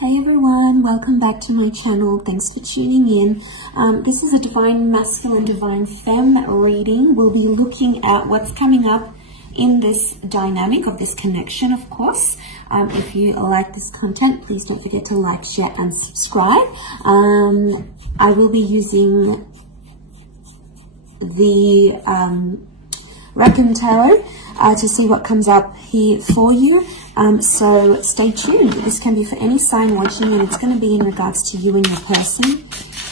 Hey everyone, welcome back to my channel. Thanks for tuning in. This is a Divine Masculine, Divine Femme reading. We'll be looking at what's coming up in this dynamic of this connection, of course. If you like this content, please don't forget to like, share, and subscribe. I will be using the Reckon Tarot to see what comes up here for you. So stay tuned. This can be for any sign watching, and it's going to be in regards to you and your person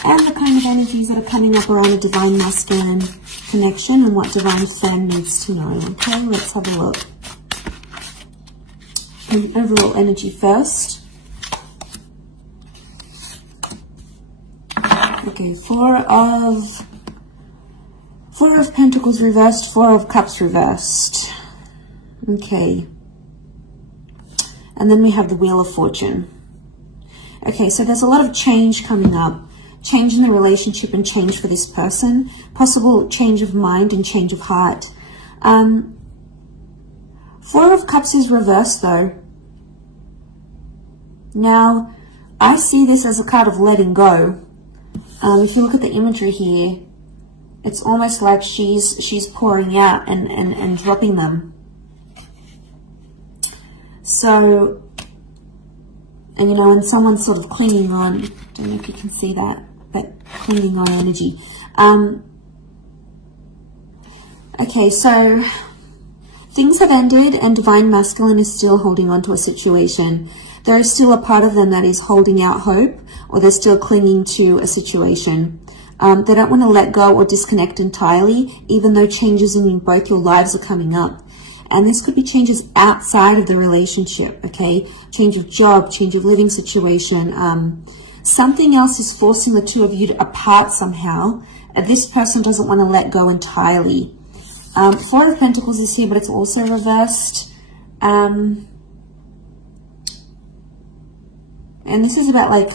and the kind of energies that are coming up around a Divine Masculine connection and what Divine Femme needs to know. Okay, let's have a look. An overall energy first. Okay, Four of Pentacles reversed, Four of Cups reversed. Okay. And then we have the Wheel of Fortune. Okay, so there's a lot of change coming up. Change in the relationship and change for this person. Possible change of mind and change of heart. Four of Cups is reversed though. Now, I see this as a card of letting go. If you look at the imagery here, it's almost like she's pouring out and dropping them. So, and you know, and someone's sort of clinging on. I don't know if you can see that, but clinging on energy. Okay, so things have ended and Divine Masculine is still holding on to a situation. There is still a part of them that is holding out hope, or they're still clinging to a situation. They don't want to let go or disconnect entirely, even though changes in both your lives are coming up. And this could be changes outside of the relationship, okay? Change of job, change of living situation. Something else is forcing the two of you apart somehow. This person doesn't want to let go entirely. Four of Pentacles is here, but it's also reversed. And this is about like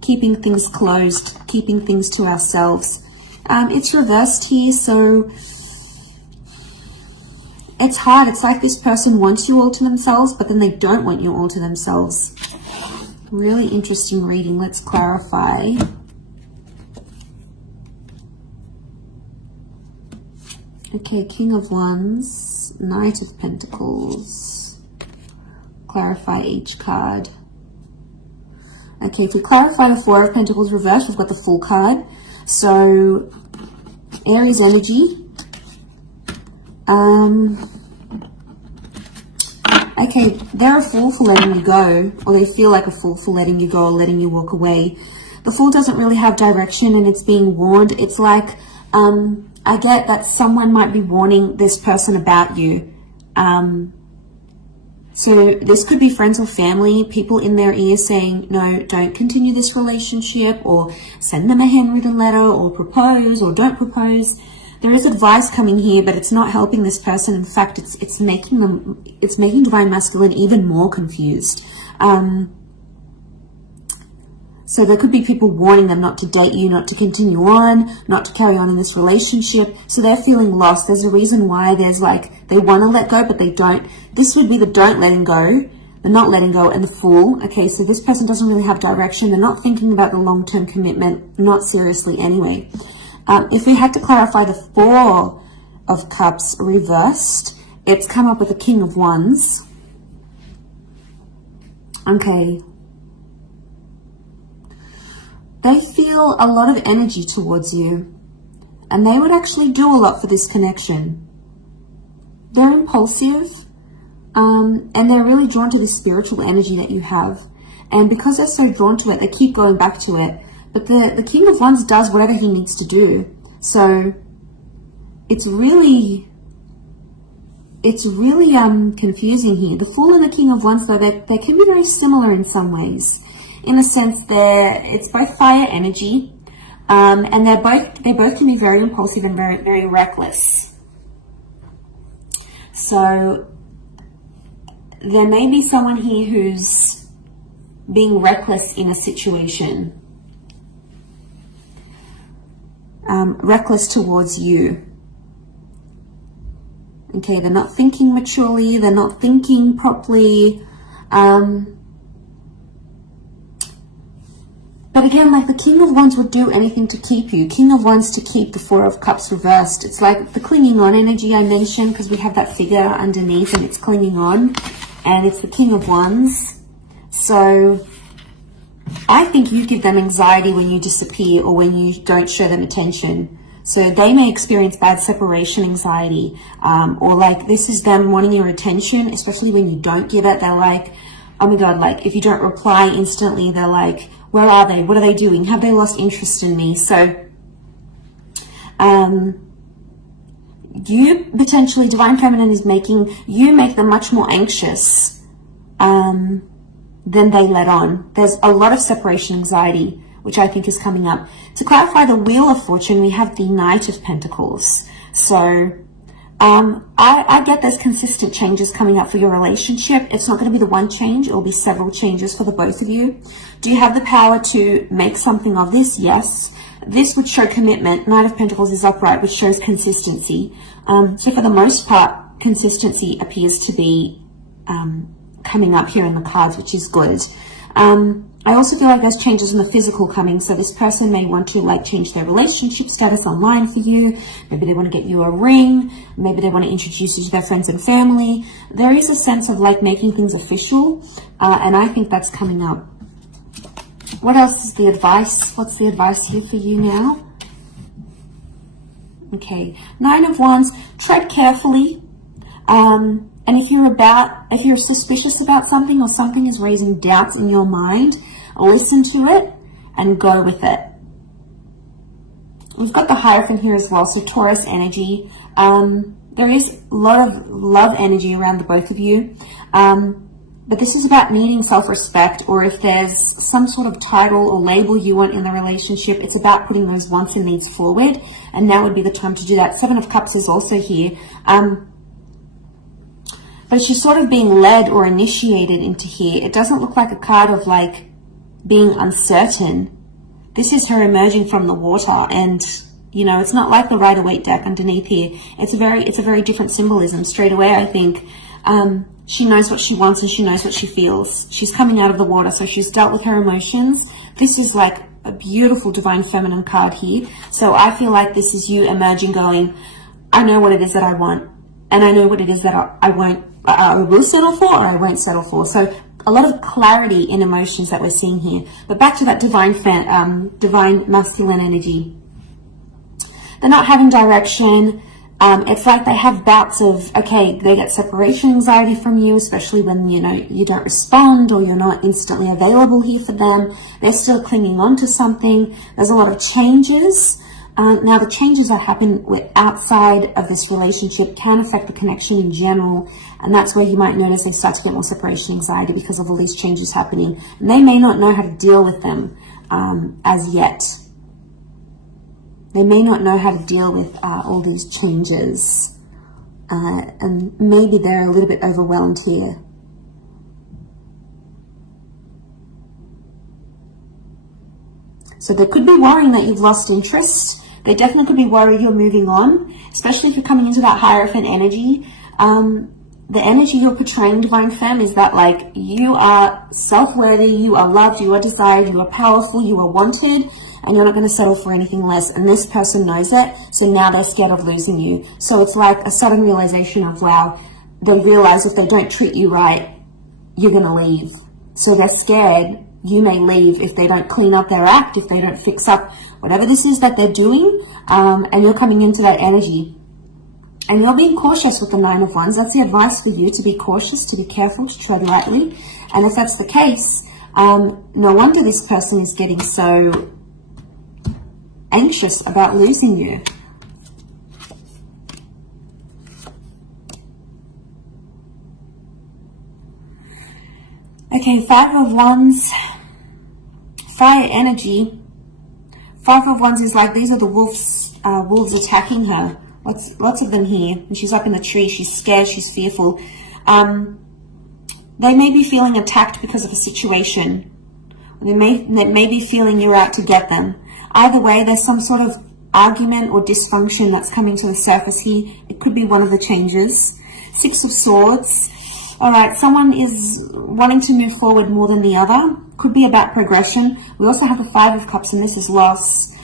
keeping things closed, keeping things to ourselves. It's reversed here, so it's hard. It's like this person wants you all to themselves, but then they don't want you all to themselves. Really interesting reading. Let's clarify. Okay, King of Wands, Knight of Pentacles. Clarify each card. Okay, if we clarify the Four of Pentacles reversed, we've got the Fool card. So, Aries energy. Okay, they're a fool for letting you go, or they feel like a fool for letting you go or letting you walk away. The Fool doesn't really have direction and it's being warned. It's like, I get that someone might be warning this person about you. So this could be friends or family, people in their ear saying, no, don't continue this relationship, or send them a handwritten letter, or propose, or don't propose. There is advice coming here, but it's not helping this person. In fact, it's making Divine Masculine even more confused. So there could be people warning them not to date you, not to continue on, not to carry on in this relationship. So they're feeling lost. There's a reason why there's like, they want to let go, but they don't. This would be the don't letting go, the not letting go, and the Fool. Okay, so this person doesn't really have direction. They're not thinking about the long-term commitment, not seriously anyway. If we had to clarify the Four of Cups reversed, it's come up with the King of Wands. Okay. They feel a lot of energy towards you, and they would actually do a lot for this connection. They're impulsive, and they're really drawn to the spiritual energy that you have. And because they're so drawn to it, they keep going back to it. But the King of Wands does whatever he needs to do. So it's really confusing here. The Fool and the King of Wands, though, they can be very similar in some ways. In a sense, it's both fire energy, and they both can be very impulsive and very, very reckless. So there may be someone here who's being reckless in a situation. Reckless towards you. Okay, they're not thinking maturely, they're not thinking properly. But again, like the King of Wands would do anything to keep you. King of Wands to keep the Four of Cups reversed. It's like the clinging on energy I mentioned, because we have that figure underneath and it's clinging on. And it's the King of Wands. So I think you give them anxiety when you disappear or when you don't show them attention. So they may experience bad separation anxiety, or like this is them wanting your attention, especially when you don't give it. They're like, oh my God, like if you don't reply instantly, they're like, where are they? What are they doing? Have they lost interest in me? So you potentially, Divine Feminine is making you make them much more anxious than they let on. There's a lot of separation anxiety, which I think is coming up. To clarify the Wheel of Fortune, we have the Knight of Pentacles. So I get there's consistent changes coming up for your relationship. It's not going to be the one change. It will be several changes for the both of you. Do you have the power to make something of this? Yes. This would show commitment. Knight of Pentacles is upright, which shows consistency. So for the most part, consistency appears to be coming up here in the cards, which is good. I also feel like there's changes in the physical coming. So this person may want to like change their relationship status online for you. Maybe they want to get you a ring. Maybe they want to introduce you to their friends and family. There is a sense of like making things official. And I think that's coming up. What else is the advice? What's the advice here for you now? Okay. Nine of Wands. Tread carefully. And if you're suspicious about something or something is raising doubts in your mind, listen to it and go with it. We've got the Hierophant here as well, so Taurus energy. There is a lot of love energy around the both of you. But this is about needing self-respect, or if there's some sort of title or label you want in the relationship, it's about putting those wants and needs forward. And now would be the time to do that. Seven of Cups is also here. But she's sort of being led or initiated into here. It doesn't look like a card of like being uncertain. This is her emerging from the water, and you know, it's not like the Rider-Waite deck underneath here. It's a very different symbolism. Straight away, I think she knows what she wants and she knows what she feels. She's coming out of the water, so she's dealt with her emotions. This is like a beautiful Divine Feminine card here. So I feel like this is you emerging, going, I know what it is that I want, and I know what it is that I will settle for, or I won't settle for. So a lot of clarity in emotions that we're seeing here. But back to that divine masculine energy. They're not having direction. It's like they have bouts of, okay, they get separation anxiety from you, especially when, you know, you don't respond or you're not instantly available here for them. They're still clinging on to something. There's a lot of changes. Now, the changes that happen outside of this relationship can affect the connection in general, and that's where you might notice they start to get more separation anxiety because of all these changes happening. And they may not know how to deal with them as yet. They may not know how to deal with all these changes, and maybe they're a little bit overwhelmed here. So they could be worrying that you've lost interest. They definitely could be worried you're moving on, especially if you're coming into that Hierophant energy. The energy you're portraying, Divine Femme, is that like you are self-worthy, you are loved, you are desired, you are powerful, you are wanted, and you're not going to settle for anything less. And this person knows it, so now they're scared of losing you. So it's like a sudden realization of, wow, they realize if they don't treat you right, you're going to leave. So they're scared you may leave if they don't clean up their act, if they don't fix up whatever this is that they're doing, and you're coming into that energy. And you're being cautious with the Nine of Wands. That's the advice for you, to be cautious, to be careful, to tread lightly. And if that's the case, no wonder this person is getting so anxious about losing you. Okay, Five of Wands, fire energy. Five of Wands is like, these are the wolves attacking her. Lots of them here. And she's up in the tree. She's scared. She's fearful. They may be feeling attacked because of a situation. They may be feeling you're out to get them. Either way, there's some sort of argument or dysfunction that's coming to the surface here. It could be one of the changes. Six of Swords. All right, someone is wanting to move forward more than the other. Could be about progression. We also have the Five of Cups, and this is loss.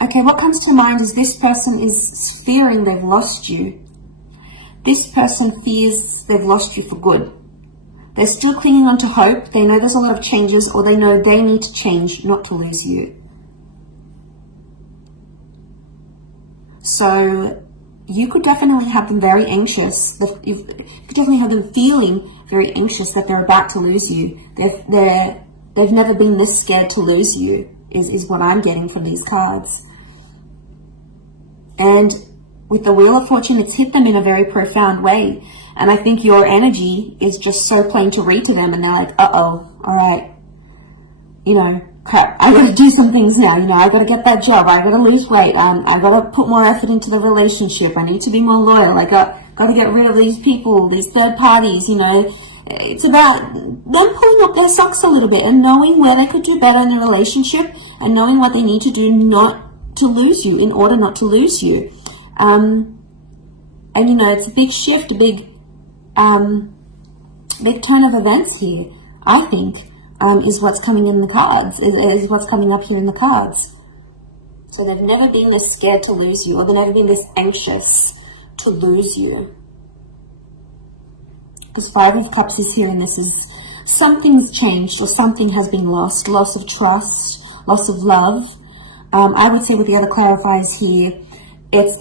Okay, what comes to mind is this person is fearing they've lost you. This person fears they've lost you for good. They're still clinging on to hope. They know there's a lot of changes, or they know they need to change not to lose you. So you could definitely have them very anxious. You could definitely have them feeling very anxious that they're about to lose you. They've never been this scared to lose you, is what I'm getting from these cards. And with the Wheel of Fortune, it's hit them in a very profound way. And I think your energy is just so plain to read to them, and they're like, uh-oh, all right, you know, crap, I gotta do some things now, you know, I gotta get that job, I gotta lose weight, I gotta put more effort into the relationship, I need to be more loyal, I gotta get rid of these people, these third parties, you know. It's about them pulling up their socks a little bit and knowing where they could do better in the relationship and knowing what they need to do not to lose you, in order not to lose you. And you know, it's a big shift, a big turn of events here, I think, is what's coming in the cards, is what's coming up here in the cards. So they've never been this scared to lose you, or they've never been this anxious to lose you. Because Five of Cups is here, and this is something's changed, or something has been lost. Loss of trust, loss of love. I would say with the other clarifiers here, it's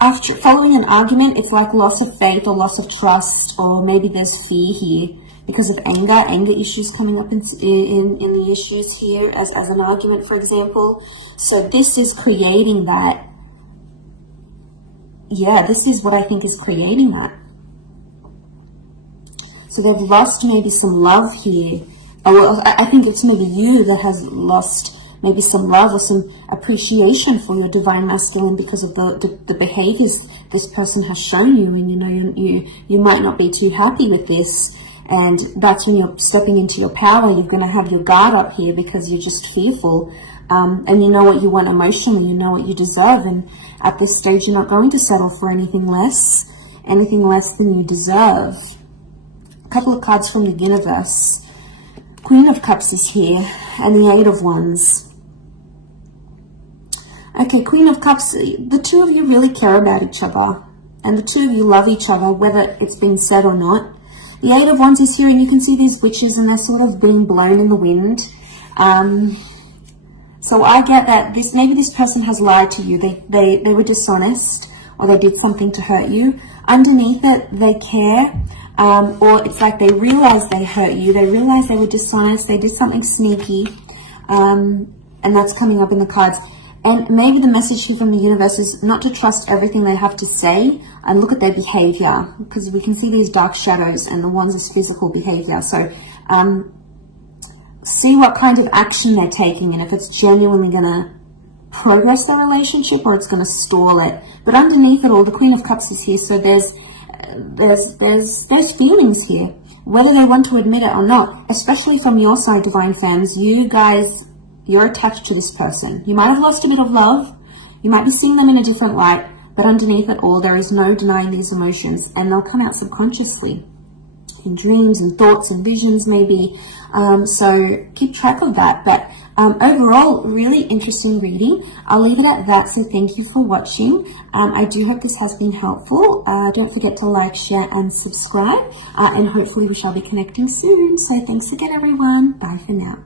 after following an argument, it's like loss of faith or loss of trust, or maybe there's fear here because of anger issues coming up in the issues here as an argument, for example. So this is creating that. Yeah, this is what I think is creating that. So they've lost maybe some love here. Or I think it's maybe you that has lost maybe some love or some appreciation for your divine masculine because of the behaviors this person has shown you, and you know you might not be too happy with this, and that's when you're stepping into your power. You're going to have your guard up here because you're just fearful, and you know what you want emotionally, you know what you deserve, and at this stage you're not going to settle for anything less than you deserve. A couple of cards from the universe. Queen of Cups is here, and the Eight of Wands. Okay, Queen of Cups, the two of you really care about each other, and the two of you love each other, whether it's been said or not. The Eight of Wands is here, and you can see these witches, and they're sort of being blown in the wind. So I get that maybe this person has lied to you. They were dishonest, or they did something to hurt you. Underneath it, they care. Or it's like they realize they hurt you. They realize they were dishonest. They did something sneaky. And that's coming up in the cards. And maybe the message here from the universe is not to trust everything they have to say and look at their behavior, because we can see these dark shadows, and the Wands is physical behavior. So see what kind of action they're taking, and if it's genuinely going to progress the relationship or it's going to stall it. But underneath it all, the Queen of Cups is here. So there's feelings here, whether they want to admit it or not, especially from your side, divine fans. You guys, you're attached to this person. You might have lost a bit of love. You might be seeing them in a different light, but underneath it all, there is no denying these emotions, and they'll come out subconsciously in dreams and thoughts and visions maybe. So keep track of that. But overall, really interesting reading. I'll leave it at that. So thank you for watching. I do hope this has been helpful. Don't forget to like, share, and subscribe. And hopefully we shall be connecting soon. So thanks again, everyone. Bye for now.